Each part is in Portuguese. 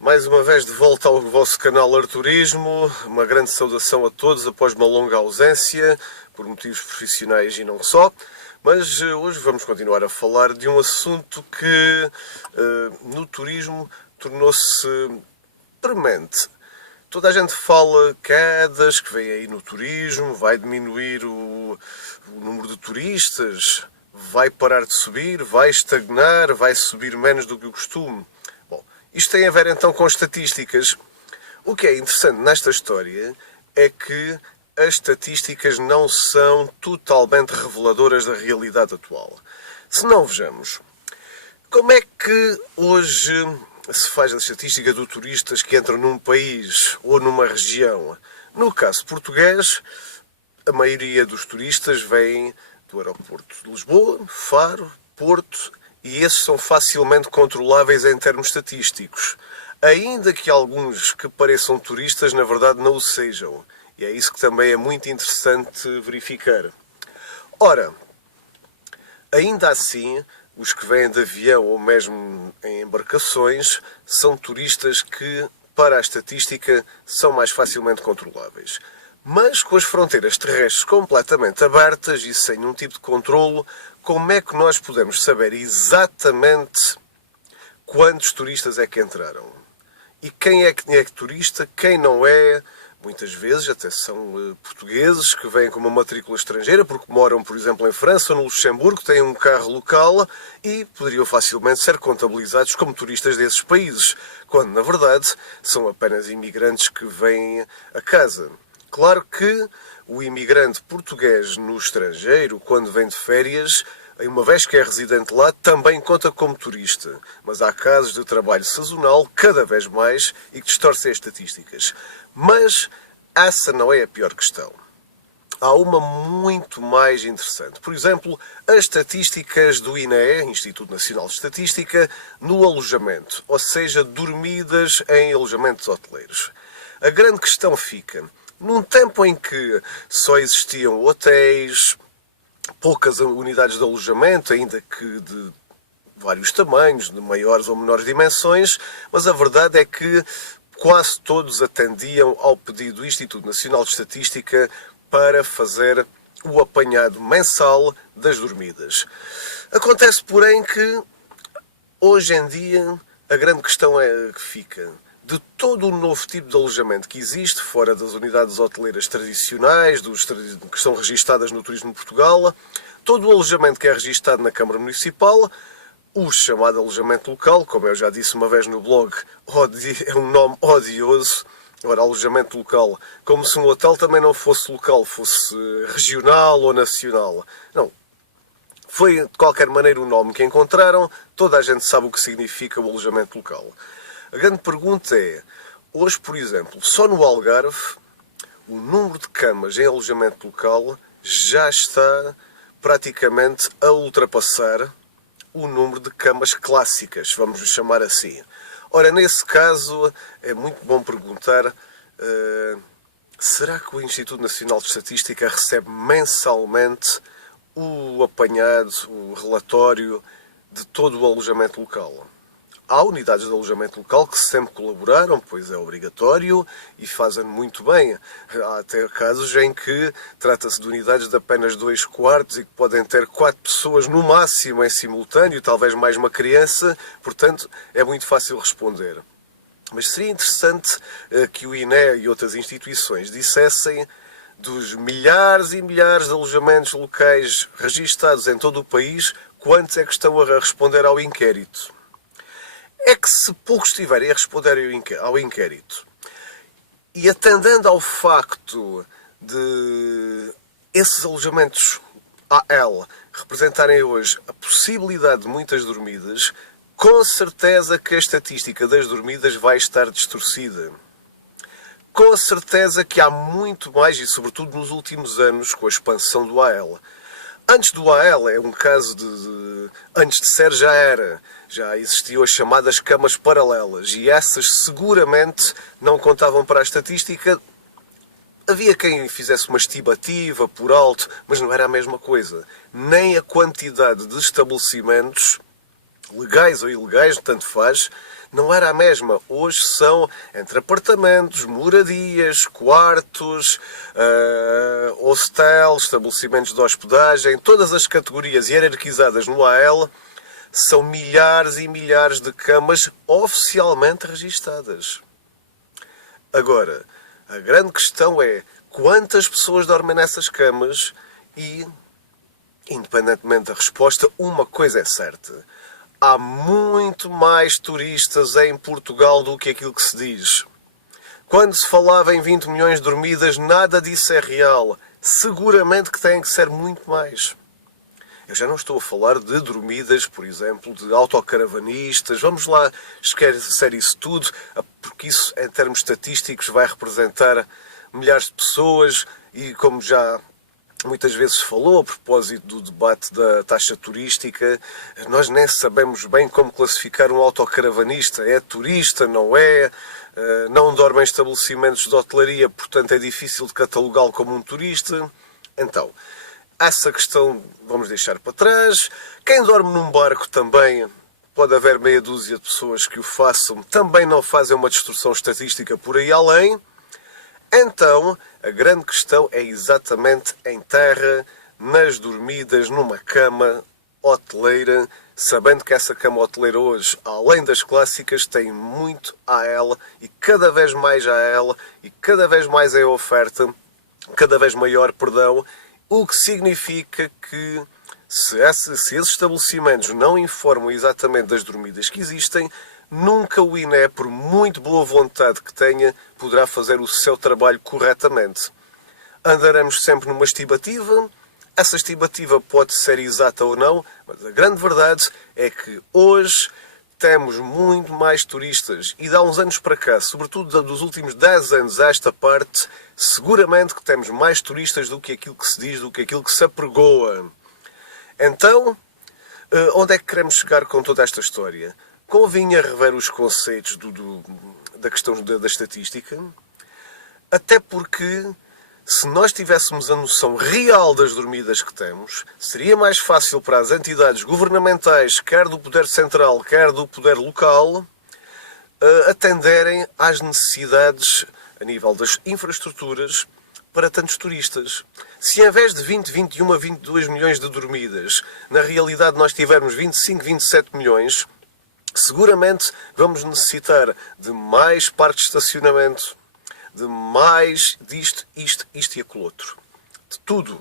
Mais uma vez de volta ao vosso canal Arturismo, uma grande saudação a todos após uma longa ausência, por motivos profissionais e não só. Mas hoje vamos continuar a falar de um assunto que no turismo tornou-se premente. Toda a gente fala quedas que vem aí no turismo, vai diminuir o número de turistas, vai parar de subir, vai estagnar, vai subir menos do que o costume. Bom, isto tem a ver então com estatísticas. O que é interessante nesta história é que as estatísticas não são totalmente reveladoras da realidade atual. Se não, vejamos. Como é que hoje se faz a estatística de turistas que entram num país ou numa região? No caso português, a maioria dos turistas vem do aeroporto de Lisboa, Faro, Porto, e esses são facilmente controláveis em termos estatísticos. Ainda que alguns que pareçam turistas, na verdade não o sejam. E é isso que também é muito interessante verificar. Ora, ainda assim, os que vêm de avião ou mesmo em embarcações são turistas que, para a estatística, são mais facilmente controláveis. Mas com as fronteiras terrestres completamente abertas e sem nenhum tipo de controlo, como é que nós podemos saber exatamente quantos turistas é que entraram? E quem é que é turista, quem não é? Muitas vezes até são portugueses que vêm com uma matrícula estrangeira porque moram, por exemplo, em França ou no Luxemburgo, têm um carro local e poderiam facilmente ser contabilizados como turistas desses países, quando, na verdade, são apenas imigrantes que vêm a casa. Claro que o imigrante português no estrangeiro, quando vem de férias, uma vez que é residente lá, também conta como turista. Mas há casos de trabalho sazonal, cada vez mais, e que distorcem as estatísticas. Mas essa não é a pior questão. Há uma muito mais interessante. Por exemplo, as estatísticas do INE, Instituto Nacional de Estatística, no alojamento, ou seja, dormidas em alojamentos hoteleiros. A grande questão fica, num tempo em que só existiam hotéis, poucas unidades de alojamento, ainda que de vários tamanhos, de maiores ou menores dimensões, mas a verdade é que quase todos atendiam ao pedido do Instituto Nacional de Estatística para fazer o apanhado mensal das dormidas. Acontece, porém, que hoje em dia a grande questão é que fica de todo o novo tipo de alojamento que existe, fora das unidades hoteleiras tradicionais, que estão registadas no Turismo de Portugal, todo o alojamento que é registado na Câmara Municipal, o chamado alojamento local, como eu já disse uma vez no blog, é um nome odioso. Ora, alojamento local, como se um hotel também não fosse local, fosse regional ou nacional. Não. Foi, de qualquer maneira, o nome que encontraram. Toda a gente sabe o que significa o alojamento local. A grande pergunta é, hoje, por exemplo, só no Algarve, o número de camas em alojamento local já está praticamente a ultrapassar o número de camas clássicas, vamos chamar assim. Ora, nesse caso, é muito bom perguntar, será que o Instituto Nacional de Estatística recebe mensalmente o apanhado, o relatório de todo o alojamento local? Há unidades de alojamento local que sempre colaboraram, pois é obrigatório, e fazem muito bem. Há até casos em que trata-se de unidades de apenas 2 quartos e que podem ter 4 pessoas no máximo em simultâneo, talvez mais uma criança, portanto é muito fácil responder. Mas seria interessante que o INE e outras instituições dissessem dos milhares e milhares de alojamentos locais registados em todo o país, quantos é que estão a responder ao inquérito. É que se poucos estiverem a responder ao inquérito e atendendo ao facto de esses alojamentos AL representarem hoje a possibilidade de muitas dormidas, com certeza que a estatística das dormidas vai estar distorcida. Com certeza que há muito mais, e sobretudo nos últimos anos, com a expansão do AL. Antes do AL, é um caso antes de ser já era. Já existiam as chamadas camas paralelas e essas seguramente não contavam para a estatística. Havia quem fizesse uma estimativa por alto, mas não era a mesma coisa. Nem a quantidade de estabelecimentos legais ou ilegais, tanto faz, não era a mesma. Hoje são entre apartamentos, moradias, quartos, hostels, estabelecimentos de hospedagem, todas as categorias hierarquizadas no AL, são milhares e milhares de camas oficialmente registadas. Agora, a grande questão é quantas pessoas dormem nessas camas e, independentemente da resposta, uma coisa é certa. Há muito mais turistas em Portugal do que aquilo que se diz. Quando se falava em 20 milhões de dormidas, nada disso é real. Seguramente que têm que ser muito mais. Eu já não estou a falar de dormidas, por exemplo, de autocaravanistas. Vamos lá esquecer isso tudo, porque isso, em termos estatísticos, vai representar milhares de pessoas e, como já muitas vezes se falou a propósito do debate da taxa turística, nós nem sabemos bem como classificar um autocaravanista. É turista, não é? Não dorme em estabelecimentos de hotelaria, portanto é difícil de catalogá-lo como um turista. Então, essa questão vamos deixar para trás. Quem dorme num barco também, pode haver meia dúzia de pessoas que o façam, também não fazem uma distorção estatística por aí além. Então, a grande questão é exatamente em terra, nas dormidas, numa cama hoteleira, sabendo que essa cama hoteleira hoje, além das clássicas, tem muito AL e cada vez mais AL e cada vez mais é a oferta, cada vez maior, perdão, o que significa que se esses estabelecimentos não informam exatamente das dormidas que existem, nunca o INE, por muito boa vontade que tenha, poderá fazer o seu trabalho corretamente. Andaremos sempre numa estimativa. Essa estimativa pode ser exata ou não, mas a grande verdade é que hoje temos muito mais turistas. E de há uns anos para cá, sobretudo dos últimos 10 anos a esta parte, seguramente que temos mais turistas do que aquilo que se diz, do que aquilo que se apregoa. Então, onde é que queremos chegar com toda esta história? Convinha rever os conceitos da questão da estatística, até porque, se nós tivéssemos a noção real das dormidas que temos, seria mais fácil para as entidades governamentais, quer do poder central, quer do poder local, atenderem às necessidades a nível das infraestruturas para tantos turistas. Se em vez de 20, 21 a 22 milhões de dormidas, na realidade nós tivermos 25, 27 milhões, seguramente vamos necessitar de mais parques de estacionamento, de mais disto, isto e aquilo outro. De tudo.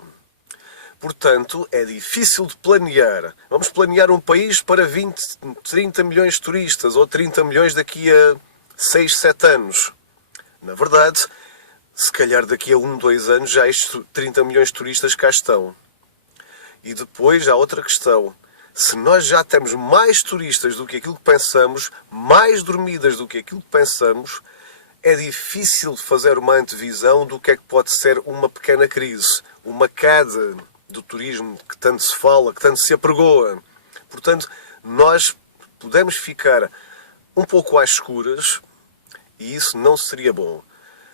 Portanto, é difícil de planear. Vamos planear um país para 20, 30 milhões de turistas ou 30 milhões daqui a 6, 7 anos. Na verdade, se calhar daqui a 1, 2 anos já estes 30 milhões de turistas cá estão. E depois há outra questão. Se nós já temos mais turistas do que aquilo que pensamos, mais dormidas do que aquilo que pensamos, é difícil fazer uma antevisão do que é que pode ser uma pequena crise, uma queda do turismo que tanto se fala, que tanto se apregoa. Portanto, nós podemos ficar um pouco às escuras e isso não seria bom.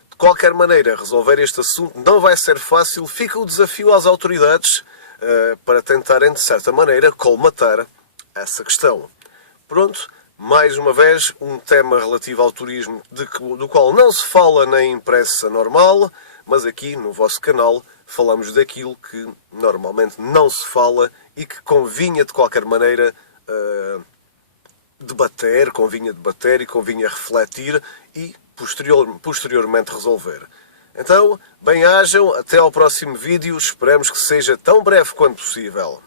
De qualquer maneira, resolver este assunto não vai ser fácil. Fica o desafio às autoridades para tentarem, de certa maneira, colmatar essa questão. Pronto, mais uma vez, um tema relativo ao turismo do qual não se fala na imprensa normal, mas aqui no vosso canal falamos daquilo que normalmente não se fala e que convinha, de qualquer maneira, convinha debater e convinha refletir e posteriormente resolver. Então, bem-ajam, até ao próximo vídeo, esperamos que seja tão breve quanto possível.